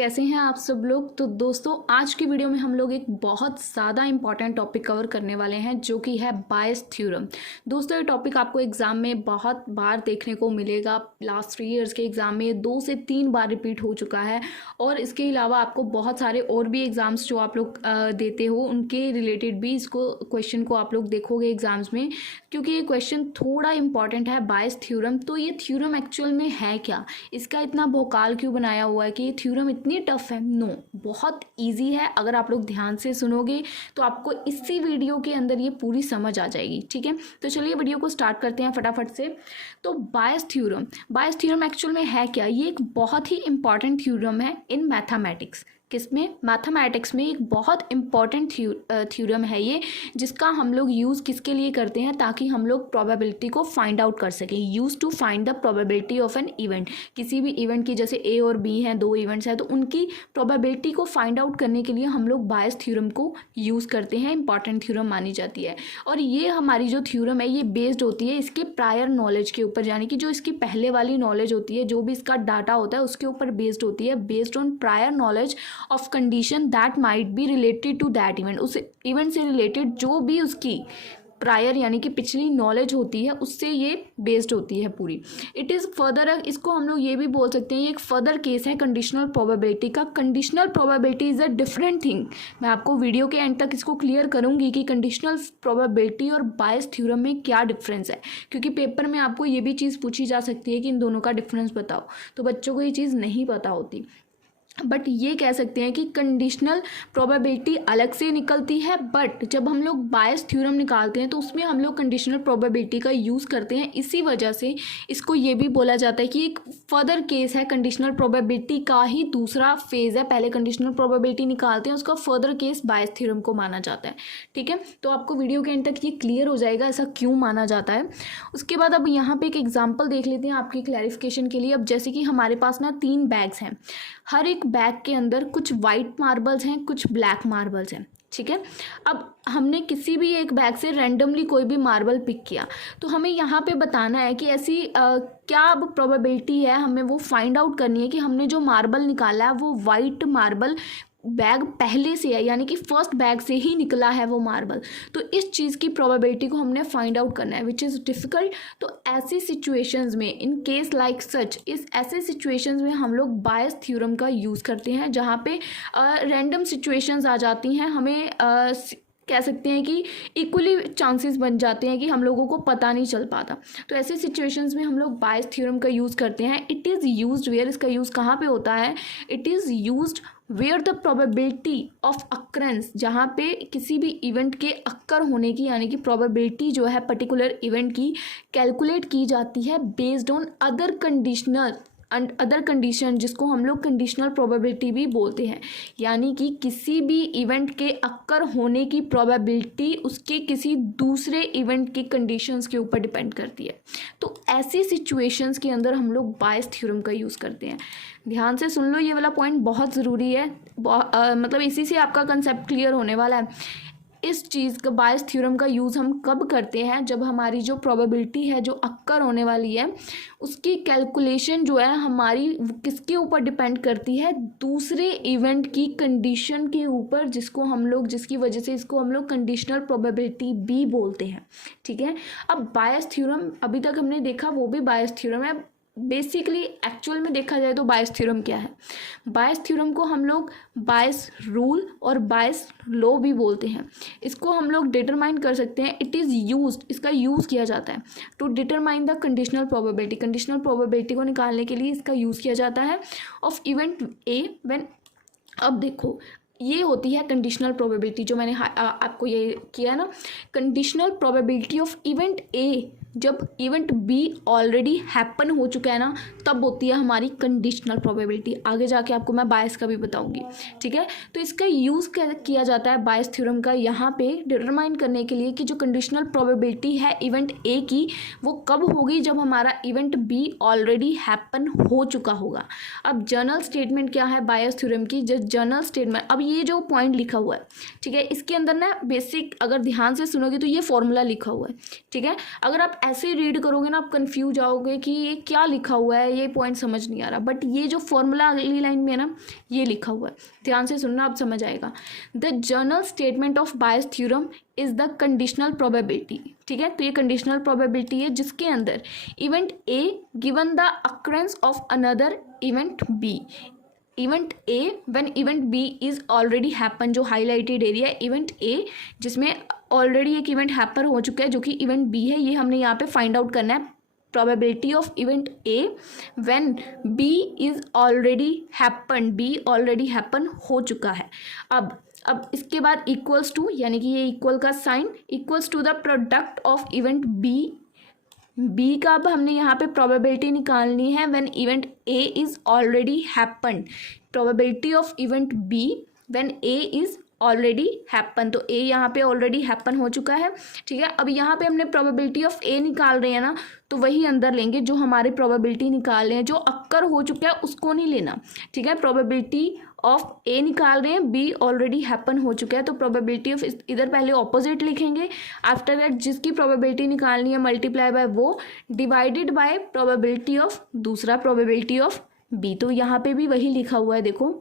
कैसे हैं आप सब लोग। तो दोस्तों आज की वीडियो में हम लोग एक बहुत ज़्यादा इंपॉर्टेंट टॉपिक कवर करने वाले हैं जो कि है बायस थ्योरम। दोस्तों ये टॉपिक आपको एग्जाम में बहुत बार देखने को मिलेगा। लास्ट 3 इयर्स के एग्जाम में ये 2 से 3 बार रिपीट हो चुका है और इसके अलावा आपको बहुत सारे और भी एग्जाम्स जो आप लोग देते हो उनके रिलेटेड भी इसको क्वेश्चन को आप लोग देखोगे एग्जाम्स में, क्योंकि ये क्वेश्चन थोड़ा इंपॉर्टेंट है। बायस थ्योरम, तो ये थ्योरम एक्चुअल में है क्या, इसका इतना भोकाल क्यों बनाया हुआ है कि ये थ्योरम इतनी टफ है। नो, बहुत इजी है। अगर आप लोग ध्यान से सुनोगे तो आपको इसी वीडियो के अंदर ये पूरी समझ आ जाएगी। ठीक है, तो चलिए वीडियो को स्टार्ट करते हैं फटाफट से। तो बायस थ्योरम एक्चुअल में है क्या। ये एक बहुत ही इंपॉर्टेंट थ्योरम है इन मैथमेटिक्स। किसमें? मैथमेटिक्स में एक बहुत इंपॉर्टेंट थ्योरम है ये, जिसका हम लोग यूज़ किसके लिए करते हैं, ताकि हम लोग प्रोबेबिलिटी को फाइंड आउट कर सकें। Use to find the probability of an event. किसी भी इवेंट की, जैसे ए और बी हैं, 2 इवेंट्स हैं, तो उनकी प्रोबेबिलिटी को फाइंड आउट करने के लिए हम लोग बायस थ्योरम को यूज़ करते हैं। इंपॉर्टेंट थ्योरम मानी जाती है और ये हमारी जो थ्योरम है ये बेस्ड होती है इसके प्रायर नॉलेज के ऊपर, यानी कि जो इसकी पहले वाली नॉलेज होती है, जो भी इसका डाटा होता है उसके ऊपर बेस्ड होती है, based on prior knowledge of condition that might be related to that event. उस इवेंट से रिलेटेड जो भी उसकी प्रायर यानी कि पिछली नॉलेज होती है उससे ये बेस्ड होती है पूरी। इट इज़ फर्दर, इसको हम लोग ये भी बोल सकते हैं, ये एक फर्दर केस है कंडीशनल प्रोबेबिलिटी का। Conditional probability is a different thing. मैं आपको वीडियो के एंड तक इसको क्लियर करूंगी कि कंडीशनल प्रोबेबिलिटी और बायस थ्योरम में क्या डिफरेंस है, क्योंकि पेपर में आपको ये भी चीज़ पूछी जा सकती है कि इन दोनों का डिफरेंस बताओ, तो बच्चों को ये चीज़ नहीं पता होती। बट ये कह सकते हैं कि कंडीशनल प्रोबेबिलिटी अलग से निकलती है, बट जब हम लोग बायस थ्योरम निकालते हैं तो उसमें हम लोग कंडीशनल प्रोबेबिलिटी का यूज़ करते हैं। इसी वजह से इसको ये भी बोला जाता है कि एक फर्दर केस है, कंडीशनल प्रोबेबिलिटी का ही दूसरा फेज़ है। पहले कंडीशनल प्रोबेबिलिटी निकालते हैं, उसका फर्दर केस बायस थ्योरम को माना जाता है। ठीक है, तो आपको वीडियो के एंड तक ये क्लियर हो जाएगा ऐसा क्यों माना जाता है। उसके बाद अब यहाँ पर एक एग्जाम्पल देख लेते हैं आपकी क्लैरिफिकेशन के लिए। अब जैसे कि हमारे पास ना 3 बैग्स हैं, हर एक बैग के अंदर कुछ वाइट मार्बल्स हैं, कुछ ब्लैक मार्बल्स हैं। ठीक है, अब हमने किसी भी एक बैग से रैंडमली कोई भी मार्बल पिक किया, तो हमें यहाँ पे बताना है कि ऐसी क्या अब प्रोबेबिलिटी है, हमें वो फाइंड आउट करनी है कि हमने जो मार्बल निकाला है वो वाइट मार्बल बैग पहले से है, यानी कि फर्स्ट बैग से ही निकला है वो मार्बल। तो इस चीज़ की प्रोबेबिलिटी को हमने फाइंड आउट करना है, विच इज़ डिफ़िकल्ट। तो ऐसी सिचुएशंस में, इन केस लाइक सच, इस ऐसे सिचुएशंस में हम लोग बायस थ्योरम का यूज़ करते हैं, जहाँ पे रैंडम सिचुएशंस आ जाती हैं। हमें कह सकते हैं कि इक्वली चांसेस बन जाते हैं कि हम लोगों को पता नहीं चल पाता। तो ऐसे सिचुएशंस में हम लोग बायस थ्योरम का यूज़ करते हैं। इट इज़ यूज्ड वेयर, इसका यूज़ कहाँ पे होता है? It is used where the probability of occurrence, जहाँ पे किसी भी इवेंट के अक्कर होने की, यानी कि प्रोबेबिलिटी जो है पर्टिकुलर इवेंट की कैलकुलेट की जाती है बेस्ड ऑन अदर कंडीशन, जिसको हम लोग कंडीशनल प्रोबेबिलिटी भी बोलते हैं। यानी कि किसी भी इवेंट के अक्कर होने की प्रोबेबिलिटी उसके किसी दूसरे इवेंट की कंडीशंस के ऊपर डिपेंड करती है। तो ऐसी सिचुएशंस के अंदर हम लोग बायस थ्योरम का यूज़ करते हैं। ध्यान से सुन लो, ये वाला पॉइंट बहुत ज़रूरी है। मतलब इसी से आपका कंसेप्ट क्लियर होने वाला है। इस चीज़ का, बायस थ्योरम का यूज़ हम कब करते हैं? जब हमारी जो प्रोबेबिलिटी है जो अक्कर होने वाली है उसकी कैलकुलेशन जो है हमारी किसके ऊपर डिपेंड करती है? दूसरे इवेंट की कंडीशन के ऊपर, जिसकी वजह से इसको हम लोग कंडीशनल प्रोबेबिलिटी भी बोलते हैं। ठीक है, अब बायस थ्योरम अभी तक हमने देखा, वो भी बायस थ्योरम है। बेसिकली एक्चुअल में देखा जाए तो बायस थ्योरम क्या है? बायस थ्योरम को हम लोग बायस रूल और बायस लॉ भी बोलते हैं। इसको हम लोग डिटरमाइन कर सकते हैं। इट इज़ यूज्ड, इसका यूज़ किया जाता है to determine the conditional probability. Conditional probability को निकालने के लिए इसका यूज़ किया जाता है ऑफ इवेंट ए व्हेन। अब देखो, ये होती है कंडीशनल प्रोबेबिलिटी, जो मैंने आपको ये किया ना, कंडीशनल प्रोबेबिलिटी ऑफ इवेंट ए जब इवेंट बी ऑलरेडी हैपन हो चुका है ना, तब होती है हमारी कंडीशनल प्रोबेबिलिटी। आगे जाके आपको मैं बायस का भी बताऊंगी। ठीक है, तो इसका यूज़ किया जाता है बायस थ्योरम का यहाँ पे डिटरमाइन करने के लिए कि जो कंडीशनल प्रोबेबिलिटी है इवेंट ए की, वो कब होगी? जब हमारा इवेंट बी ऑलरेडी हैपन हो चुका होगा। अब जर्नल स्टेटमेंट क्या है बायस थ्योरम की? जर्नल स्टेटमेंट, अब ये जो पॉइंट लिखा हुआ है, ठीक है, इसके अंदर ना बेसिक अगर ध्यान से सुनोगे तो ये फॉर्मूला लिखा हुआ है। ठीक है, अगर आप ऐसे ही रीड करोगे ना, आप कंफ्यूज आओगे कि ये क्या लिखा हुआ है, ये पॉइंट समझ नहीं आ रहा। बट ये जो फॉर्मूला अगली लाइन में है ना, ये लिखा हुआ है, ध्यान से सुनना, आप समझ आएगा। The general statement of Bayes theorem is the conditional probability. ठीक है, तो ये कंडीशनल प्रोबेबिलिटी है जिसके अंदर event A given the occurrence of another event B. Event A when event B is already happen, जो हाईलाइटेड एरिया है event A जिसमें ऑलरेडी एक इवेंट हैपन हो चुका है जो कि इवेंट बी है, ये हमने यहाँ पे फाइंड आउट करना है। Probability of event A when B is already happen, B already happen हो चुका है। अब इसके बाद इक्वल्स टू, यानी कि ये इक्वल का sign, equals to the product of event B का अब हमने यहाँ पे प्रोबेबिलिटी निकालनी है when event A is already happen. Probability of event B when A is already happen, तो ए यहाँ पे ऑलरेडी हैपन हो चुका है। ठीक है, अब यहाँ पे हमने प्रोबेबिलिटी ऑफ ए निकाल रहे हैं ना, तो वही अंदर लेंगे जो हमारी प्रोबेबिलिटी निकाल रहे हैं, जो अक्कर हो चुका है उसको नहीं लेना। ठीक है, प्रोबेबिलिटी ऑफ ए निकाल रहे हैं, बी ऑलरेडी हैपन हो चुका है, तो प्रोबेबिलिटी ऑफ इधर पहले ऑपोजिट लिखेंगे, आफ्टर दैट जिसकी प्रोबेबिलिटी निकालनी है मल्टीप्लाई बाय वो, डिवाइडेड बाय प्रोबेबिलिटी ऑफ दूसरा प्रोबेबिलिटी ऑफ बी। तो यहाँ पे भी वही लिखा हुआ है, देखो,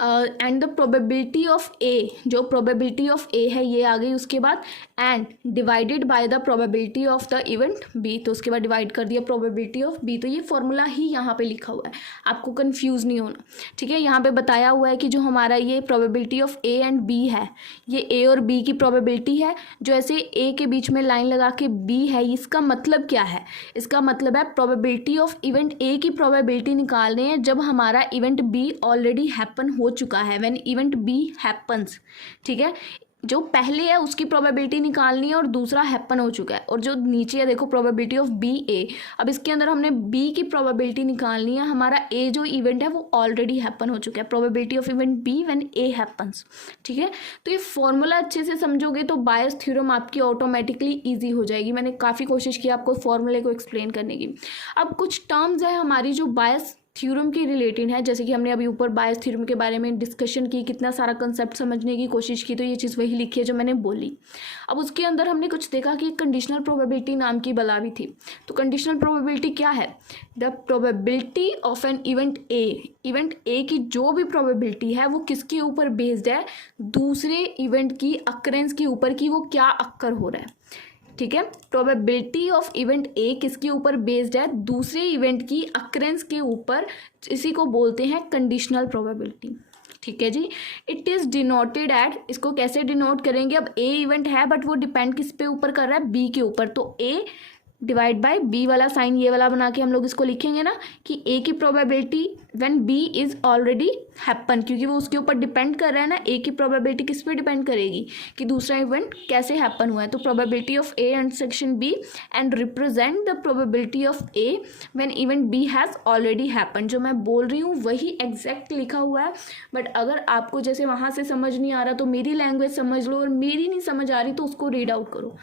एंड द प्रोबेबिलिटी ऑफ ए, जो प्रोबेबिलिटी ऑफ ए है ये आ गई, उसके बाद and divided by the probability of the event B, तो उसके बाद डिवाइड कर दिया प्रोबेबिलिटी ऑफ बी। तो ये फॉर्मूला ही यहाँ पे लिखा हुआ है, आपको कंफ्यूज नहीं होना। ठीक है, यहाँ पे बताया हुआ है कि जो हमारा ये probability of A and B है, ये ए और बी की प्रोबेबिलिटी है, जो ऐसे ए के बीच में लाइन लगा के बी है, इसका मतलब क्या है? इसका मतलब है प्रोबेबिलिटी ऑफ इवेंट ए की प्रोबेबिलिटी निकाल रहे हैं जब हमारा इवेंट बी ऑलरेडी हैपन हो चुका है, व्हेन इवेंट बी हैपन्स। ठीक है, जो पहले है उसकी प्रोबेबिलिटी निकालनी है और दूसरा हैपन हो चुका है, और जो नीचे है देखो प्रोबेबिलिटी ऑफ बी ए, अब इसके अंदर हमने बी की प्रोबेबिलिटी निकालनी है, हमारा ए जो इवेंट है वो ऑलरेडी हैपन हो चुका है, probability of event B when A happens. ठीक है, तो ये फॉर्मूला अच्छे से समझोगे तो बायस थ्योरम आपकी ऑटोमेटिकली ईजी हो जाएगी। मैंने काफ़ी कोशिश की आपको फॉर्मूले को एक्सप्लेन करने की। अब कुछ टर्म्स है हमारी जो बायस थ्योरम के रिलेटेड है, जैसे कि हमने अभी ऊपर बायस थ्योरम के बारे में डिस्कशन की, कितना सारा कंसेप्ट समझने की कोशिश की, तो ये चीज़ वही लिखी है जो मैंने बोली। अब उसके अंदर हमने कुछ देखा कि कंडीशनल प्रोबेबिलिटी नाम की बला भी थी। तो कंडीशनल प्रोबेबिलिटी क्या है? The probability of an event A, event A की जो भी प्रोबेबिलिटी है वो किसके ऊपर बेस्ड है? दूसरे इवेंट की अक्रेंस के ऊपर, कि वो क्या अक्कर हो रहा है। ठीक है, प्रोबेबिलिटी ऑफ इवेंट ए किसके ऊपर बेस्ड है? दूसरे इवेंट की अक्रेंस के ऊपर, इसी को बोलते हैं कंडीशनल प्रोबेबिलिटी। ठीक है जी, इट इज़ डिनोटेड एट, इसको कैसे डिनोट करेंगे? अब ए इवेंट है बट वो डिपेंड किस पे ऊपर कर रहा है? बी के ऊपर, तो ए डिवाइड बाय बी वाला साइन ये वाला बना के हम लोग इसको लिखेंगे ना कि ए की probability when B is already happen, क्योंकि वो उसके ऊपर डिपेंड कर रहा है ना, ए की प्रोबेबिलिटी किस पे डिपेंड करेगी कि दूसरा इवेंट कैसे हैपन हुआ है। तो probability of A intersection B and represent the probability of A when event B has already happen. जो मैं बोल रही हूँ वही एग्जैक्ट लिखा हुआ है, बट अगर आपको जैसे वहाँ से समझ नहीं आ रहा तो मेरी लैंग्वेज समझ लो, और मेरी नहीं समझ आ रही तो उसको रीड आउट करो।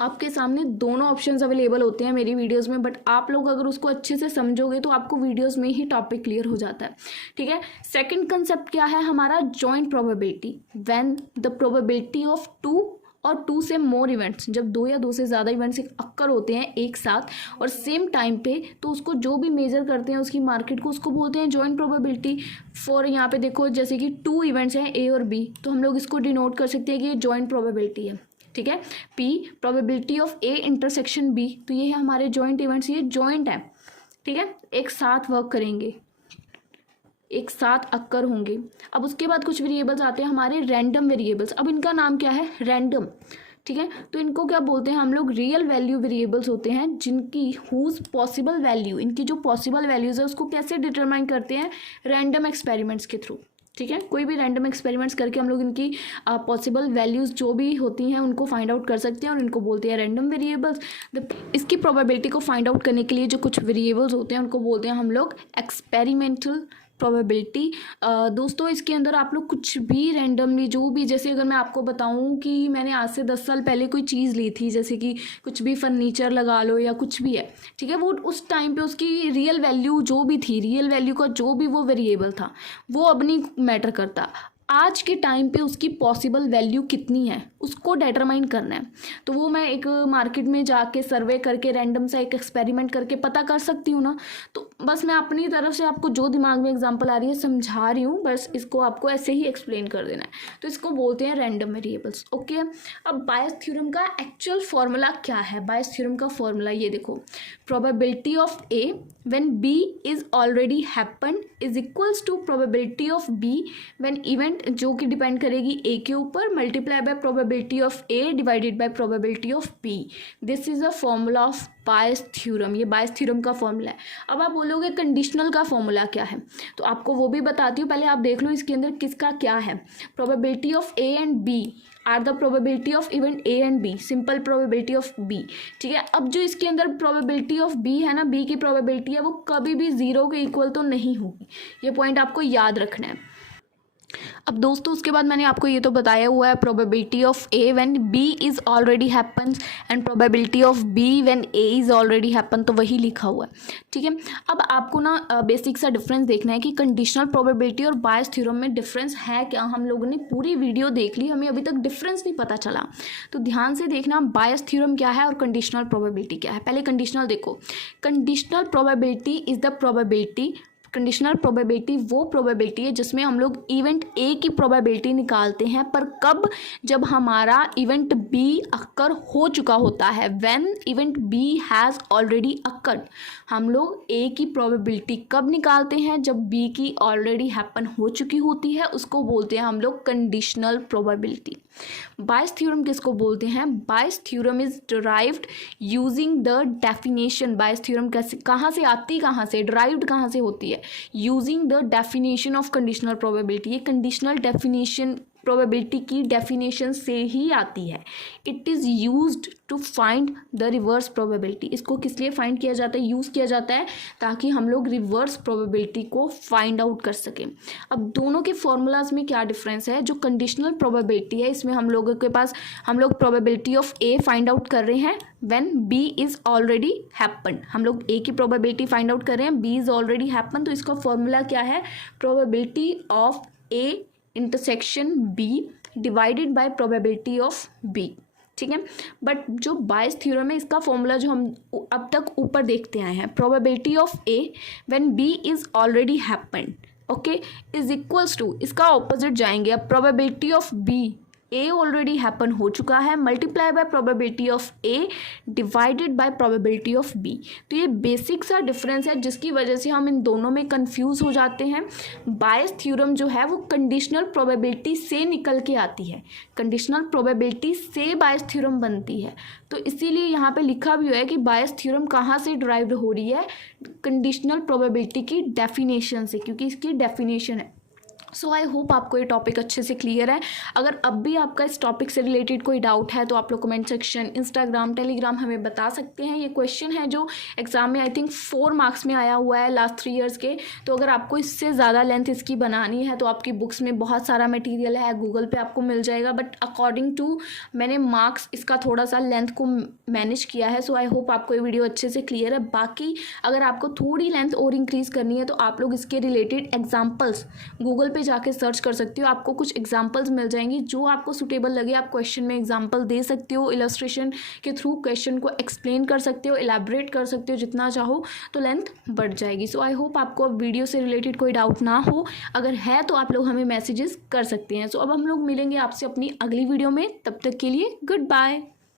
आपके सामने दोनों ऑप्शंस अवेलेबल होते हैं मेरी वीडियोस में, बट आप लोग अगर उसको अच्छे से समझोगे तो आपको वीडियोस में ही टॉपिक क्लियर हो जाता है। ठीक है, सेकंड कंसेप्ट क्या है हमारा? Joint probability, when the probability of two और टू से मोर इवेंट्स, जब दो या दो से ज़्यादा इवेंट्स अक्कर होते हैं एक साथ और सेम टाइम पे, तो उसको जो भी मेजर करते हैं उसकी मार्केट को, उसको बोलते हैं जॉइंट प्रोबेबिलिटी। फॉर यहाँ पे देखो जैसे कि टू इवेंट्स हैं ए और बी, तो हम लोग इसको डिनोट कर सकते हैं कि ये जॉइंट प्रोबेबिलिटी है। ठीक है, P probability of A intersection B, तो ये है हमारे जॉइंट इवेंट्स, ये जॉइंट है। ठीक है, एक साथ वर्क करेंगे, एक साथ अक्कर होंगे। अब उसके बाद कुछ वेरिएबल्स आते हैं हमारे रैंडम वेरिएबल्स। अब इनका नाम क्या है? रैंडम। ठीक है, तो इनको क्या बोलते हैं हम लोग? रियल वैल्यू वेरिएबल्स होते हैं, जिनकी हुज पॉसिबल वैल्यू, इनकी जो पॉसिबल वैल्यूज़ है उसको कैसे डिटरमाइन करते हैं? रैंडम एक्सपेरिमेंट्स के थ्रू। ठीक है, कोई भी रैंडम एक्सपेरिमेंट्स करके हम लोग इनकी पॉसिबल वैल्यूज़ जो भी होती हैं उनको फाइंड आउट कर सकते हैं, और इनको बोलते हैं रैंडम वेरिएबल्स। इसकी प्रोबेबिलिटी को फाइंड आउट करने के लिए जो कुछ वेरिएबल्स होते हैं उनको बोलते हैं हम लोग एक्सपेरिमेंटल प्रोबेबिलिटी। दोस्तों इसके अंदर आप लोग कुछ भी रैंडमली, जो भी, जैसे अगर मैं आपको बताऊं कि मैंने आज से 10 साल पहले कोई चीज़ ली थी, जैसे कि कुछ भी फर्नीचर लगा लो या कुछ भी है, ठीक है, वो उस टाइम पे उसकी रियल वैल्यू जो भी थी, रियल वैल्यू का जो भी वो वेरिएबल था वो अब नहीं मैटर करता। आज के टाइम पे उसकी पॉसिबल वैल्यू कितनी है उसको डिटरमाइन करना है। तो वो मैं एक मार्केट में जाके सर्वे करके रैंडम सा एक एक्सपेरिमेंट करके पता कर सकती हूँ ना। तो बस मैं अपनी तरफ से आपको जो दिमाग में एग्जांपल आ रही है समझा रही हूँ, बस इसको आपको ऐसे ही एक्सप्लेन कर देना है। तो इसको बोलते हैं रैंडम वेरिएबल्स। ओके, अब बायस थ्योरम का एक्चुअल फॉर्मूला क्या है? बायस थ्योरम का फॉर्मूला ये देखो, probability of A when B is already happen is equals to probability of B when event, जो कि डिपेंड करेगी ए के ऊपर, multiply by probability of A divided by probability of B. This is a formula of Bayes theorem. ये Bayes theorem का formula है। अब आप बोलोगे कंडीशनल का फॉर्मूला क्या है, तो आपको वो भी बताती हूँ। पहले आप देख लो इसके अंदर किसका क्या है। Probability of A and B are the probability of event A and B, simple probability of B. ठीक है, अब जो इसके अंदर प्रोबेबिलिटी ऑफ बी है ना, बी की प्रोबेबिलिटी है, वो कभी भी जीरो के इक्वल तो नहीं होगी। ये पॉइंट आपको याद रखना है। अब दोस्तों उसके बाद मैंने आपको ये तो बताया हुआ है probability of A when B is already happens and probability of B when A is already happen, तो वही लिखा हुआ है। ठीक है, अब आपको ना बेसिक सा डिफरेंस देखना है कि कंडीशनल प्रोबेबिलिटी और बायस थ्योरम में डिफरेंस है क्या। हम लोगों ने पूरी वीडियो देख ली, हमें अभी तक डिफरेंस नहीं पता चला, तो ध्यान से देखना बायस थ्योरम क्या है और कंडीशनल प्रोबेबिलिटी क्या है। पहले कंडीशनल देखो, conditional probability is the probability, conditional probability वो प्रोबेबिलिटी है जिसमें हम लोग इवेंट ए की प्रोबेबिलिटी निकालते हैं, पर कब? जब हमारा इवेंट बी अक्कर हो चुका होता है, when event B has already occurred. हम लोग ए की प्रोबेबिलिटी कब निकालते हैं? जब बी की ऑलरेडी हैपन हो चुकी होती है, उसको बोलते हैं हम लोग कंडीशनल प्रोबेबिलिटी। बायस थ्योरम किसको बोलते हैं? Bayes theorem is derived using the definition. Bayes theorem कैसे, कहाँ से आती, कहाँ से डिराइव्ड, कहाँ से होती है? Using the definition of conditional probability. ये कंडीशनल डेफिनेशन प्रोबेबिलिटी की डेफिनेशन से ही आती है। It is used to find the reverse probability. इसको किस लिए फाइंड किया जाता है, यूज़ किया जाता है, ताकि हम लोग रिवर्स प्रोबेबिलिटी को फाइंड आउट कर सकें। अब दोनों के फॉर्मूलाज में क्या डिफरेंस है? जो कंडीशनल प्रोबेबिलिटी है इसमें हम लोगों के पास, हम लोग probability of A find out कर रहे हैं when B is already happen. हम लोग ए की प्रोबेबिलिटी फाइंड आउट कर रहे हैं, बी इज ऑलरेडी हैपन, तो इसका फॉर्मूला क्या है? Probability of A intersection B divided by probability of B. ठीक है, बट जो बायस थ्योरम है इसका फॉर्मूला जो हम अब तक ऊपर देखते आए हैं, probability of A when B is already happened, okay, is equals to, इसका ऑपोजिट जाएंगे। अब probability of B, A already happen हो चुका है, multiply by probability of A divided by probability of B. तो ये बेसिक सा डिफरेंस है जिसकी वजह से हम इन दोनों में कंफ्यूज हो जाते हैं। बायस थ्योरम जो है वो कंडीशनल प्रोबेबिलिटी से निकल के आती है, कंडीशनल प्रोबेबिलिटी से बायस थ्योरम बनती है। तो इसीलिए यहाँ पे लिखा भी हुआ है कि बायस थ्योरम कहाँ से डिराइव्ड हो रही है? कंडीशनल प्रोबेबिलिटी की डेफिनेशन से, क्योंकि इसकी डेफिनेशन है। सो आई होप आपको ये टॉपिक अच्छे से क्लियर है। अगर अब भी आपका इस टॉपिक से रिलेटेड कोई डाउट है तो आप लोग कमेंट सेक्शन, इंस्टाग्राम, टेलीग्राम हमें बता सकते हैं। ये क्वेश्चन है जो एग्जाम में आई थिंक 4 मार्क्स में आया हुआ है लास्ट 3 ईयर्स के। तो अगर आपको इससे ज़्यादा लेंथ इसकी बनानी है तो आपकी बुक्स में बहुत सारा मटेरियल है, गूगल पे आपको मिल जाएगा, बट अकॉर्डिंग टू मैंने मार्क्स इसका थोड़ा सा लेंथ को मैनेज किया है। सो आई होप आपको ये वीडियो अच्छे से क्लियर है। बाकी अगर आपको थोड़ी लेंथ और इंक्रीज़ करनी है तो आप लोग इसके रिलेटेड एग्जाम्पल्स गूगल पे जाके सर्च कर सकते हो, आपको कुछ एग्जांपल्स मिल जाएंगी जो आपको सूटेबल लगे। आप क्वेश्चन में एग्जांपल दे सकते हो, इलस्ट्रेशन के थ्रू क्वेश्चन को एक्सप्लेन कर सकते हो, इलैबोरेट कर सकते हो जितना चाहो, तो लेंथ बढ़ जाएगी। सो आई होप आपको अब वीडियो से रिलेटेड कोई डाउट ना हो, अगर है तो आप लोग हमें मैसेजेस कर सकते हैं। सो अब हम लोग मिलेंगे आपसे अपनी अगली वीडियो में, तब तक के लिए गुड बाय।